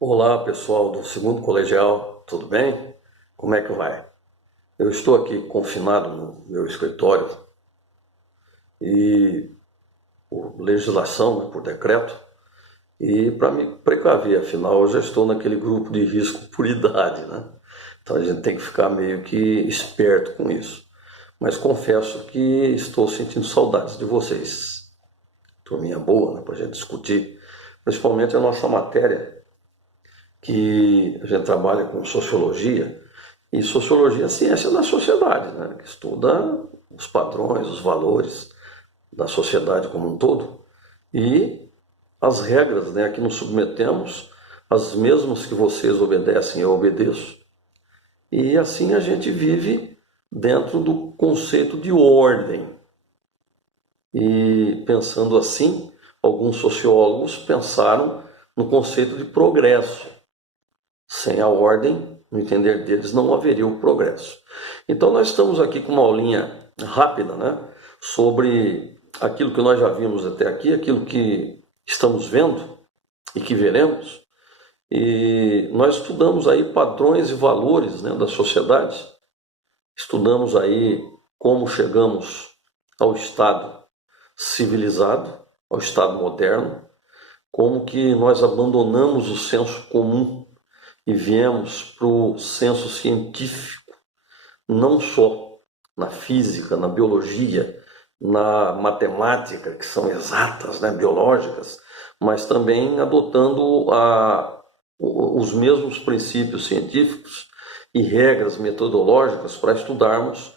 Olá, pessoal do segundo colegial, tudo bem? Como é que vai? Eu estou aqui confinado no meu escritório e por legislação, né, por decreto, e para me precaver, afinal, eu já estou naquele grupo de risco por idade, né? Então a gente tem que ficar meio que esperto com isso. Mas confesso que estou sentindo saudades de vocês. Turminha boa, né, para a gente discutir, principalmente a nossa matéria, que a gente trabalha com sociologia. E sociologia é a ciência da sociedade, né? Que estuda os padrões, os valores da sociedade como um todo e as regras, né, a que nos submetemos, as mesmas que vocês obedecem, eu obedeço. E assim a gente vive dentro do conceito de ordem. E pensando assim, alguns sociólogos pensaram no conceito de progresso. Sem a ordem, no entender deles, não haveria o progresso. Então nós estamos aqui com uma aulinha rápida, né, sobre aquilo que nós já vimos até aqui, aquilo que estamos vendo e que veremos. E nós estudamos aí padrões e valores, né, da sociedade. Estudamos aí como chegamos ao estado civilizado, ao estado moderno, como que nós abandonamos o senso comum e viemos para o senso científico, não só na física, na biologia, na matemática, que são exatas, né, biológicas, mas também adotando os mesmos princípios científicos e regras metodológicas para estudarmos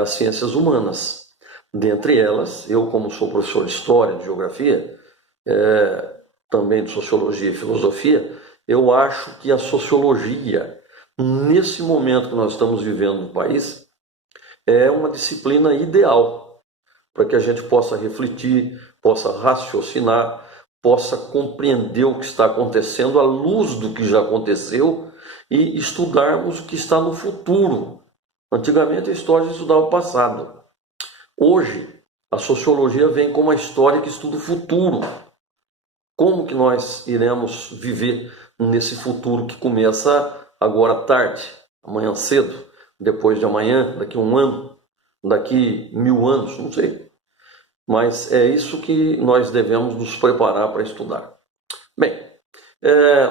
as ciências humanas. Dentre elas, eu, como sou professor de História, de Geografia, também de Sociologia e Filosofia, eu acho que a sociologia, nesse momento que nós estamos vivendo no país, é uma disciplina ideal para que a gente possa refletir, possa raciocinar, possa compreender o que está acontecendo à luz do que já aconteceu e estudarmos o que está no futuro. Antigamente a história estudava o passado. Hoje, a sociologia vem com uma história que estuda o futuro. Como que nós iremos viver nesse futuro que começa agora à tarde, amanhã cedo, depois de amanhã, daqui a um ano, daqui 1000 anos, não sei. Mas é isso que nós devemos nos preparar para estudar. Bem,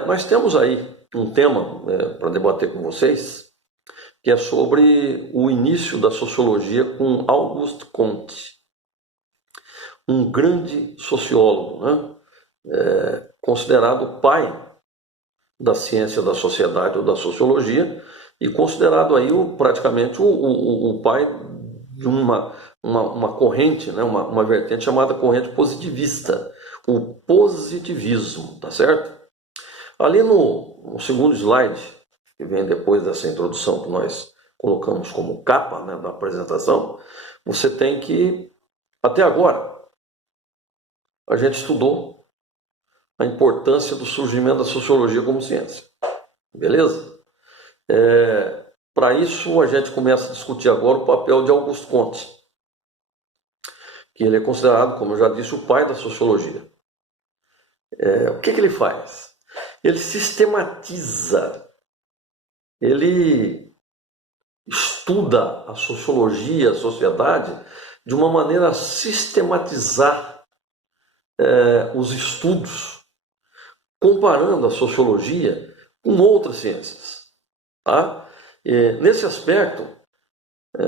nós temos aí um tema para debater com vocês, que é sobre o início da sociologia com Auguste Comte, um grande sociólogo, né? Considerado o pai da ciência da sociedade ou da sociologia e considerado aí praticamente o pai de uma corrente, né? uma vertente chamada corrente positivista, o positivismo, tá certo? Ali no segundo slide, que vem depois dessa introdução que nós colocamos como capa, né, da apresentação, você tem que, até agora, a gente estudou a importância do surgimento da sociologia como ciência. Beleza? Para isso, a gente começa a discutir agora o papel de Auguste Comte, que ele é considerado, como eu já disse, o pai da sociologia. O que ele faz? Ele sistematiza, ele estuda a sociologia, a sociedade, de uma maneira a sistematizar os estudos, comparando a sociologia com outras ciências. Tá? Nesse aspecto,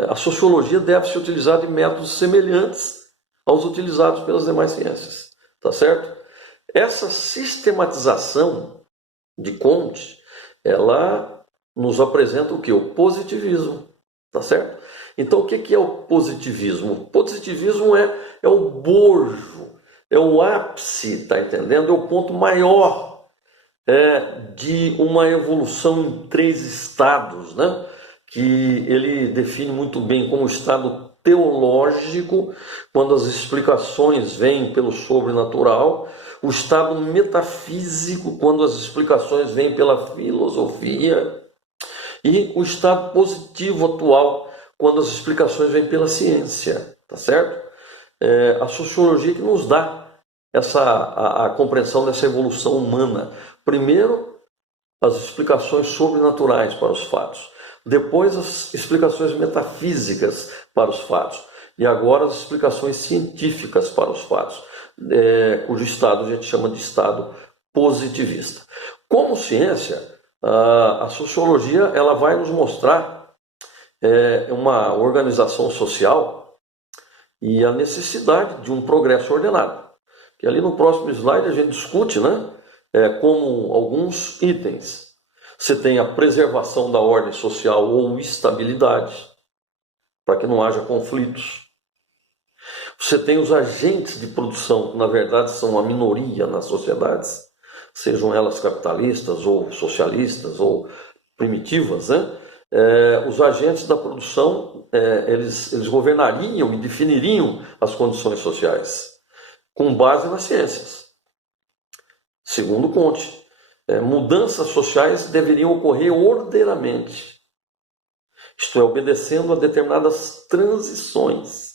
a sociologia deve se utilizar de métodos semelhantes aos utilizados pelas demais ciências. Tá certo? Essa sistematização de Comte, ela nos apresenta o que? O positivismo. Tá certo? Então, o que é o positivismo? O positivismo é o bojo, é o ápice, tá entendendo? É o ponto maior de uma evolução em 3 estados, né? Que ele define muito bem como estado teológico, quando as explicações vêm pelo sobrenatural, o estado metafísico, quando as explicações vêm pela filosofia, e o estado positivo atual, quando as explicações vêm pela ciência, tá certo? A sociologia que nos dá a compreensão dessa evolução humana. Primeiro, as explicações sobrenaturais para os fatos, depois as explicações metafísicas para os fatos, e agora as explicações científicas para os fatos, cujo estado a gente chama de estado positivista. Como ciência, a sociologia ela vai nos mostrar uma organização social e a necessidade de um progresso ordenado. Que ali no próximo slide a gente discute, né, como alguns itens. Você tem a preservação da ordem social ou estabilidade, para que não haja conflitos. Você tem os agentes de produção, que na verdade são a minoria nas sociedades, sejam elas capitalistas ou socialistas ou primitivas, né? Os agentes da produção, eles governariam e definiriam as condições sociais, com base nas ciências. Segundo Comte, mudanças sociais deveriam ocorrer ordeiramente, isto é, obedecendo a determinadas transições.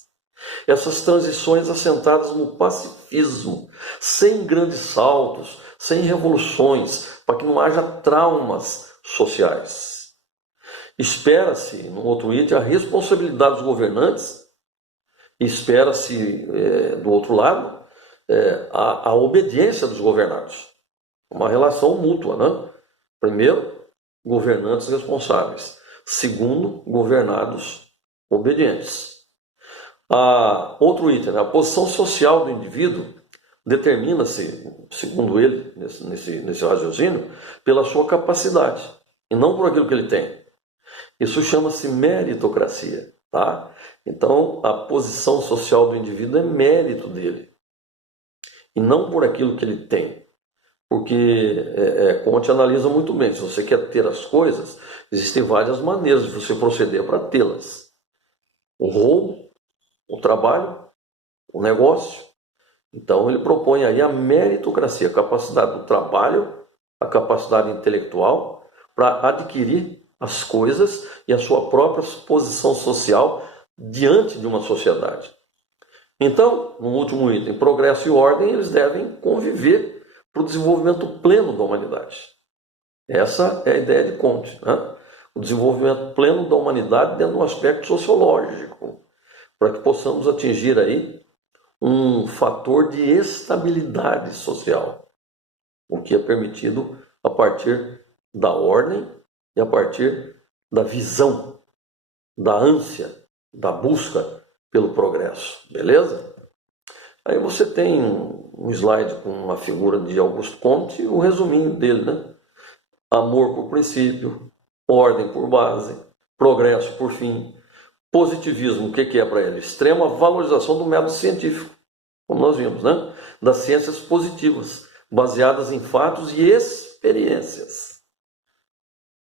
Essas transições assentadas no pacifismo, sem grandes saltos, sem revoluções, para que não haja traumas sociais. Espera-se, no outro item, a responsabilidade dos governantes, e espera-se, do outro lado, a obediência dos governados. Uma relação mútua, né? Primeiro, governantes responsáveis. Segundo, governados obedientes. Outro item, a posição social do indivíduo determina-se, segundo ele, nesse raciocínio, pela sua capacidade, e não por aquilo que ele tem. Isso chama-se meritocracia, tá? Então, a posição social do indivíduo é mérito dele, e não por aquilo que ele tem. Porque Comte analisa muito bem, se você quer ter as coisas, existem várias maneiras de você proceder para tê-las. O roubo, o trabalho, o negócio. Então ele propõe aí a meritocracia, a capacidade do trabalho, a capacidade intelectual para adquirir as coisas e a sua própria posição social diante de uma sociedade. Então, no último item, progresso e ordem, eles devem conviver para o desenvolvimento pleno da humanidade. Essa é a ideia de Comte, né? O desenvolvimento pleno da humanidade dentro de um aspecto sociológico, para que possamos atingir aí um fator de estabilidade social, o que é permitido a partir da ordem e a partir da visão, da ânsia, da busca pelo progresso, beleza? Aí você tem um slide com uma figura de Auguste Comte e o resuminho dele, né? Amor por princípio, ordem por base, progresso por fim. Positivismo, o que é para ele? Extrema valorização do método científico, como nós vimos, né? Das ciências positivas, baseadas em fatos e experiências.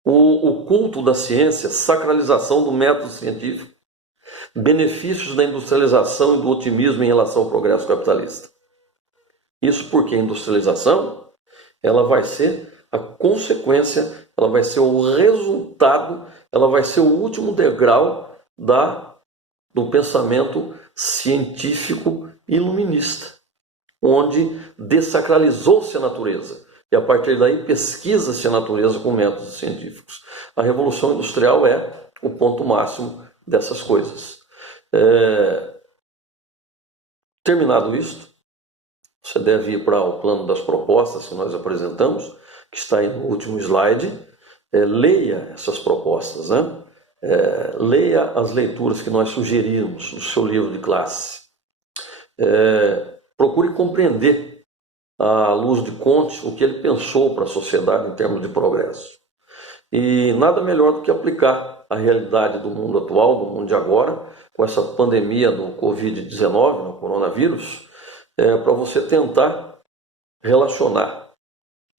O culto da ciência, sacralização do método científico, benefícios da industrialização e do otimismo em relação ao progresso capitalista. Isso porque a industrialização ela vai ser a consequência, ela vai ser o resultado, ela vai ser o último degrau do pensamento científico iluminista, onde dessacralizou-se a natureza e a partir daí pesquisa-se a natureza com métodos científicos. A Revolução Industrial é o ponto máximo dessas coisas. Terminado isto, você deve ir para o plano das propostas que nós apresentamos, que está aí no último slide. Leia essas propostas, né? Leia as leituras que nós sugerimos no seu livro de classe. Procure compreender, à luz de Comte, o que ele pensou para a sociedade em termos de progresso. E nada melhor do que aplicar a realidade do mundo atual, do mundo de agora, com essa pandemia do Covid-19, no coronavírus, para você tentar relacionar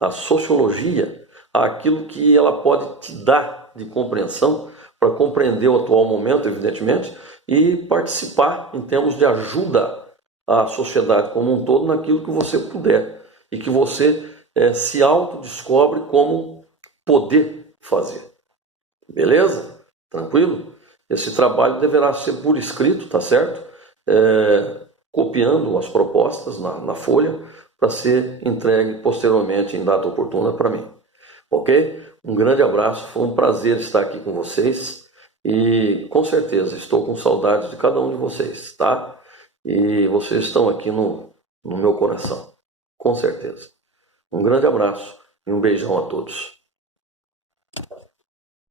a sociologia àquilo que ela pode te dar de compreensão para compreender o atual momento, evidentemente, e participar em termos de ajuda à sociedade como um todo naquilo que você puder e que você se autodescobre como poder fazer. Beleza? Tranquilo? Esse trabalho deverá ser por escrito, tá certo? Copiando as propostas na folha para ser entregue posteriormente em data oportuna para mim. ok? Um grande abraço, foi um prazer estar aqui com vocês e com certeza estou com saudades de cada um de vocês, tá? E vocês estão aqui no meu coração, com certeza. Um grande abraço e um beijão a todos.